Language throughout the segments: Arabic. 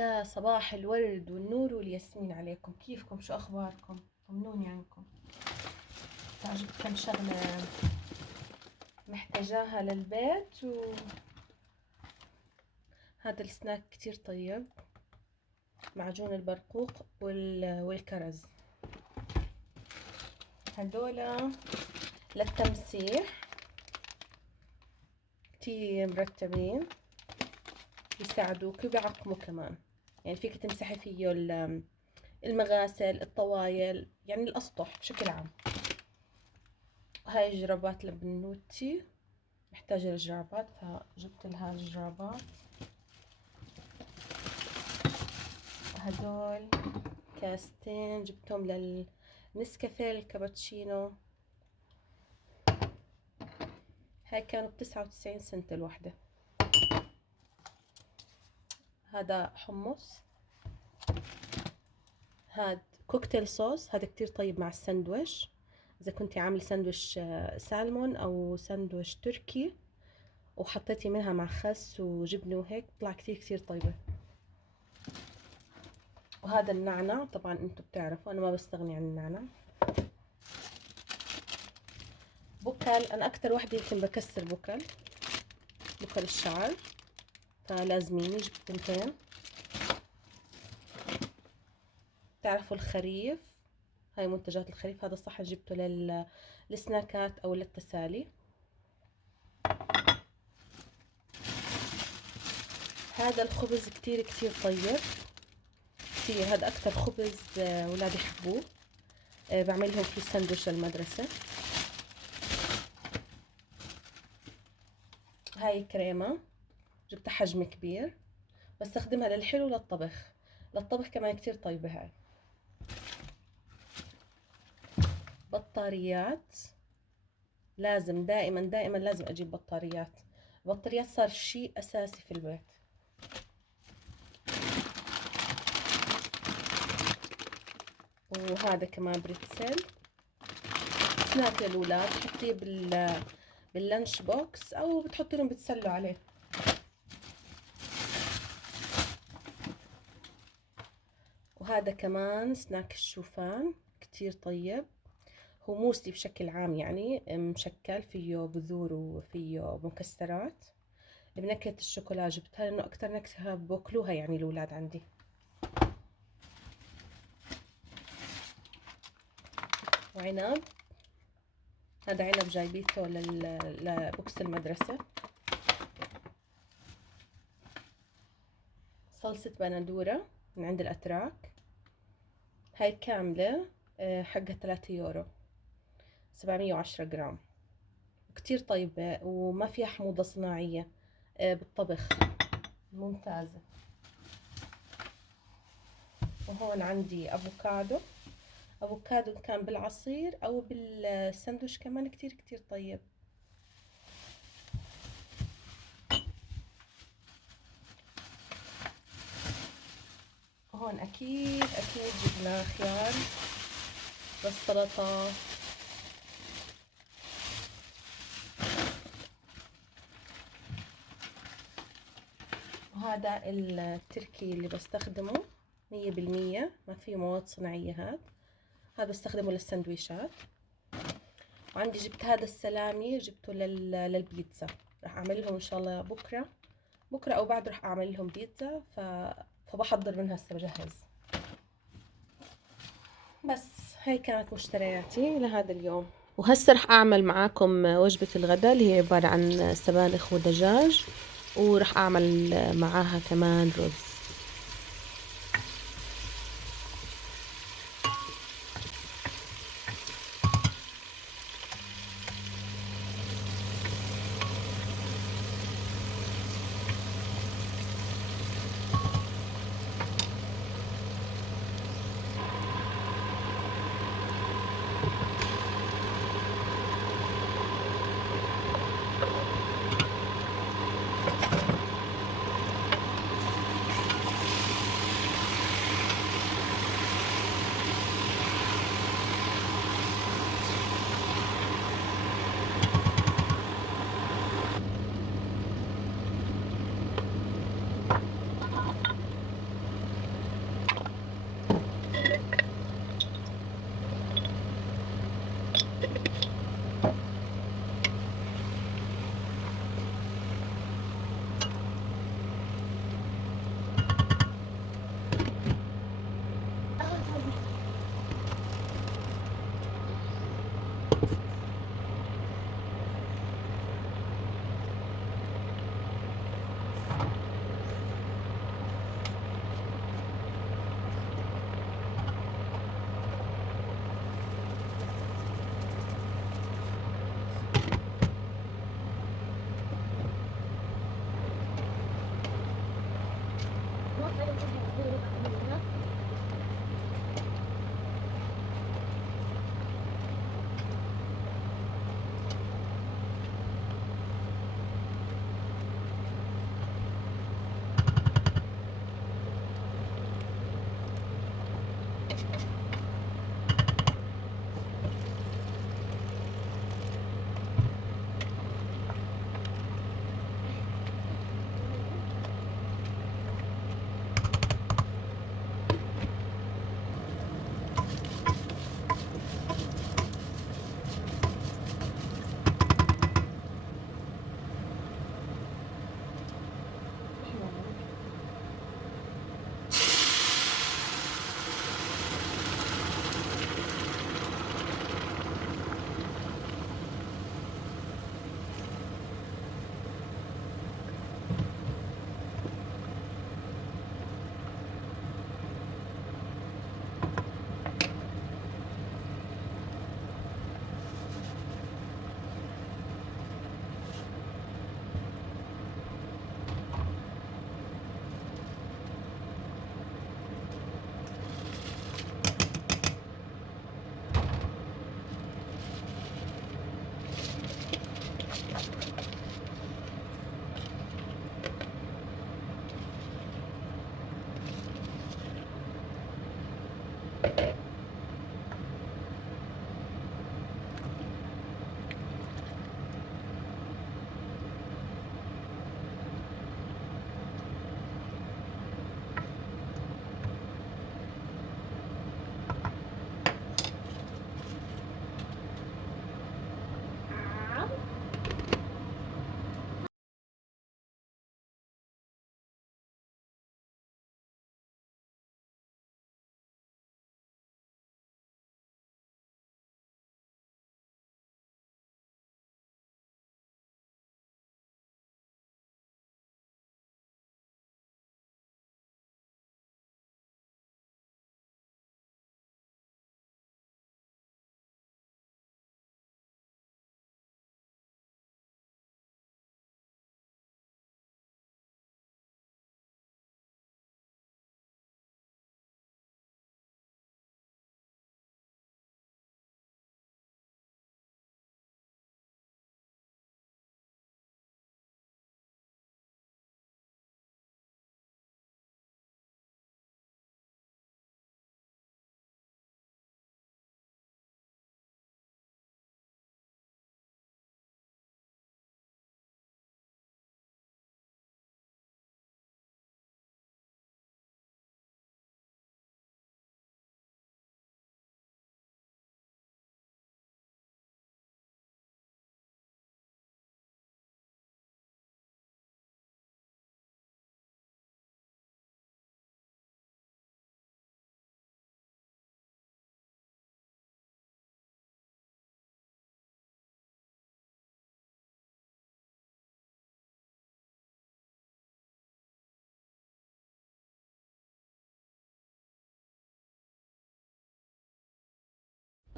يا صباح الورد والنور والياسمين عليكم، كيفكم؟ شو أخباركم؟ طمنوني عنكم. جبت كم شغلة محتاجاها للبيت، وهذا السناك كتير طيب، معجون البرقوق والكرز. هدولا للتمسيح، كتير مرتبين، يساعدوك وبيعقموا كمان. يعني فيك تمسحي فيه المغاسل، الطوايل، يعني الأسطح بشكل عام. هاي جرابات لبنوتي، محتاجة الجرابات فجبت لها الجرابات. هدول كاستين جبتهم للنسكافيه الكابتشينو، هاي كانوا ب99 سنت الوحدة. هذا حمص، هاد كوكتيل صوص، هذا كتير طيب مع الساندويش. إذا كنتي عاملة ساندويش سالمون أو ساندويش تركي وحطيتي منها مع خس وجبنة وهيك، بطلع كتير كتير طيبة. وهذا النعناع، طبعا انتم بتعرفوا انا ما بستغني عن النعناع. بكل، انا اكتر وحده يمكن بكسر بكل الشعر، فلازميني جبت تنتين. تعرفوا الخريف، هاي منتجات الخريف، هذا الصحن جبته للسناكات او للتسالي. هذا الخبز كتير كتير طيب، كتير. هذا اكتر خبز اولادي يحبوه، بعمل لهم فيه ساندويش للمدرسة. هاي كريمة جبتها حجم كبير، بستخدمها للحلو للطبخ كمان كتير طيبة. هاي بطاريات، لازم دائما دائما لازم اجيب بطاريات. البطاريات صار شيء اساسي في البيت. وهذا كمان بريتسل، سناك للاولاد، تحطيه باللانش بوكس او بتحطي لهم بتسلوا عليه. وهذا كمان سناك الشوفان، كتير طيب. هو موسلي بشكل عام، يعني مشكل فيه بذور وفيه مكسرات. بنكهة الشوكولا جبتها لانه اكتر نكهة باكلوها يعني الاولاد عندي. وعنب، هذا عنب جايبيته لبوكس المدرسة. صلصة بندورة من عند الأتراك، هاي كاملة، حقها 3 يورو، 710 جرام. كتير طيبة وما فيها حموضة صناعية، بالطبخ ممتازة. وهون عندي أفوكادو كان بالعصير أو بالساندويش كمان، كتير كتير طيب. هون أكيد جبنا خيار للسلطة. وهذا التركي اللي بستخدمه 100%، ما فيه مواد صناعية. هذا بستخدمه للسندويشات. وعندي جبت هذا السلامي، جبته للبيتزا، راح اعمل لهم ان شاء الله بكره او بعد راح اعمل لهم بيتزا، فبحضر من هسه بجهز. بس هاي كانت مشترياتي لهذا اليوم. وهسه رح اعمل معاكم وجبة الغداء اللي هي عبارة عن سبانخ ودجاج، ورح اعمل معاها كمان رز.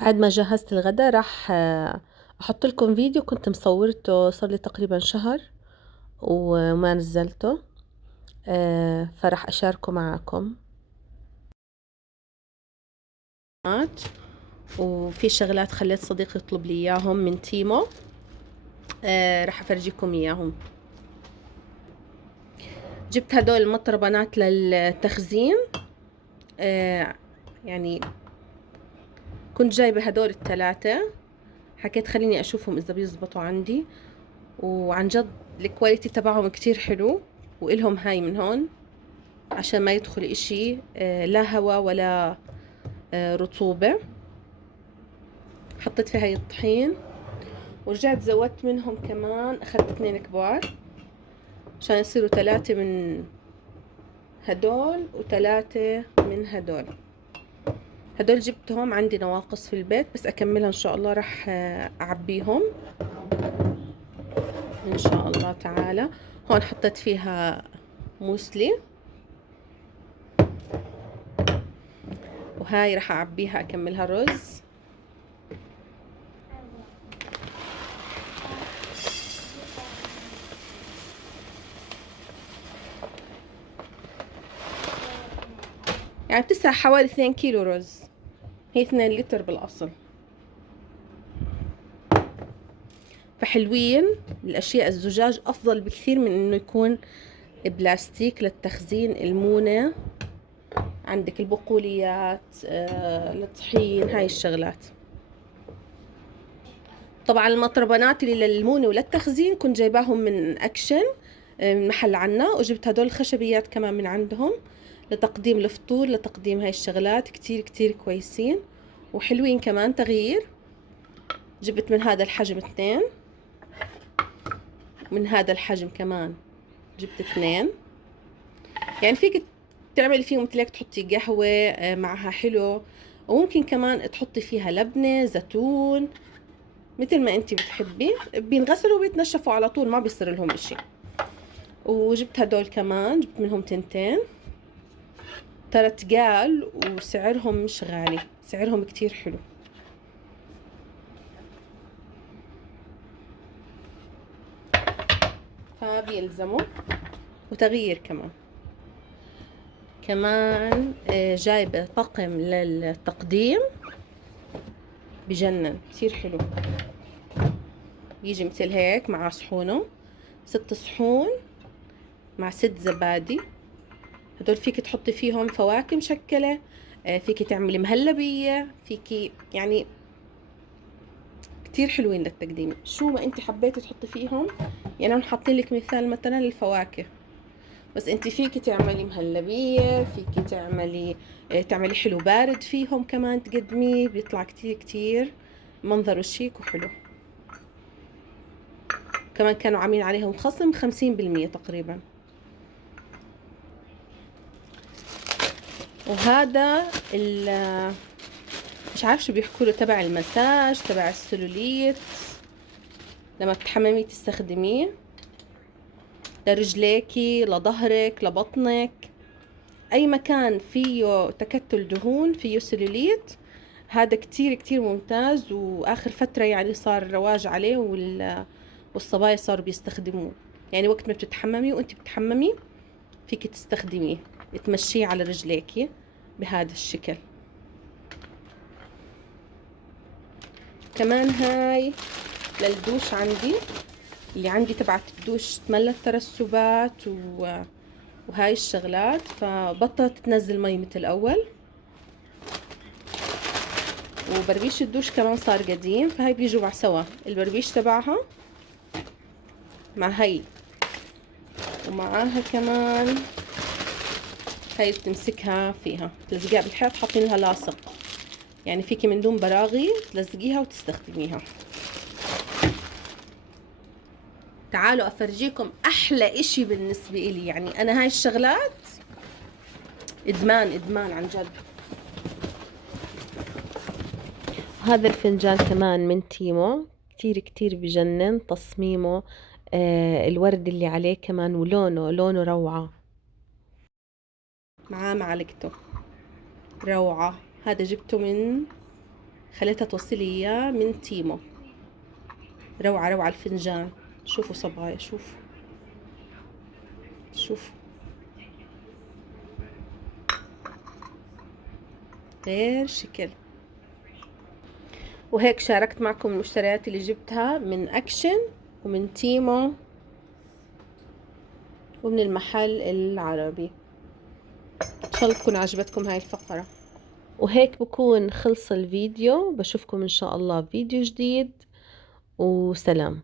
بعد ما جهزت الغداء راح احط لكم فيديو كنت مصورته صار لي تقريبا شهر وما نزلته، فراح اشاركه معكم. وفي شغلات خليت صديقي يطلب لي اياهم من تيمو، راح افرجيكم اياهم. جبت هدول المطربانات للتخزين، يعني كنت جايبة هدول الثلاثة، حكيت خليني اشوفهم اذا بيزبطوا عندي، وعن جد الكواليتي تبعهم كتير حلو، وإلهم هاي من هون عشان ما يدخل اشي لا هوا ولا رطوبة. حطيت في هاي الطحين، ورجعت زودت منهم كمان، اخذت 2 كبار عشان يصيروا 3 من هدول و3 من هدول. هدول جبتهم عندي نواقص في البيت بس اكملها ان شاء الله، راح اعبيهم ان شاء الله تعالى. هون حطيت فيها موسلي، وهاي راح اعبيها اكملها رز. يعني بتسع حوالي 2 كيلو رز، هي 2 لتر بالاصل. فحلوين الاشياء الزجاج افضل بكثير من انه يكون بلاستيك للتخزين. المونة عندك، البقوليات، الطحين، هاي الشغلات. طبعا المطربانات اللي للمونة وللتخزين كنت جايباهم من اكشن، من محل عنا، وجبت هدول الخشبيات كمان من عندهم لتقديم الفطور، لتقديم هاي الشغلات. كتير كتير كويسين وحلوين كمان تغيير. جبت من هذا الحجم 2، من هذا الحجم كمان جبت 2. يعني فيك تعملي فيهم مثل هيك، تحطي قهوة معها حلو، وممكن كمان تحطي فيها لبنة، زيتون، مثل ما انتي بتحبي. بينغسلوا وبيتنشفوا على طول، ما بيصير لهم اشي. وجبت هدول كمان، جبت منهم 2 ترى تقال، وسعرهم مش غالي، سعرهم كتير حلو. فبيلزموا وتغيير كمان جايبة طقم للتقديم بجنن، كتير حلو. بيجي مثل هيك مع صحونه، 6 صحون مع 6 زبادي. هدول فيك تحطي فيهم فواكه مشكلة، فيك تعملي مهلبية، فيك يعني كتير حلوين للتقديم. شو ما انت حبيتي تحطي فيهم، يعني انا حاطين لك مثال مثلا للفواكه، بس انت فيك تعملي مهلبية، فيك تعملي حلو بارد فيهم كمان تقدميه، بيطلع كتير كتير منظره شيك وحلو. كمان كانوا عاملين عليهم خصم 50% تقريبا. وهذا مش عارف شو بيحكوا له، تبع المساج، تبع السلوليت، لما بتحممي تستخدميه لرجليكي، لظهرك، لبطنك، اي مكان فيه تكتل دهون، فيه سلوليت. هذا كتير كتير ممتاز، واخر فترة يعني صار رواج عليه، والصبايا صاروا بيستخدموه. يعني وقت ما بتتحممي وانت بتحممي فيك تستخدميه، تمشيه على رجليكي بهذا الشكل. كمان هاي للدوش عندي، اللي عندي تبعت الدوش تملت ترسبات وهاي الشغلات، فبطلت تنزل مي مثل اول. وبربيش الدوش كمان صار قديم، فهاي بيجوا مع سوا البربيش تبعها مع هاي، ومعاها كمان هاي بتمسكها فيها، تلزقيها بالحيط، حاطين لها لاصق، يعني فيكي من دون براغي تلزقيها وتستخدميها. تعالوا افرجيكم احلى اشي بالنسبة لي، يعني انا هاي الشغلات ادمان ادمان عن جد. وهذا الفنجان كمان من تيمو، كتير كتير بجنن تصميمه، الورد اللي عليه كمان، ولونه روعة. معاه معلقته روعة. هذا جبته من خليتها توصلي اياه من تيمو. روعة روعة الفنجان. شوفوا صبايا، شوفوا شوفوا غير شكل. وهيك شاركت معكم المشتريات اللي جبتها من أكشن ومن تيمو ومن المحل العربي. إن شاء الله تكون عجبتكم هاي الفقرة. وهيك بكون خلص الفيديو. بشوفكم إن شاء الله فيديو جديد، وسلام.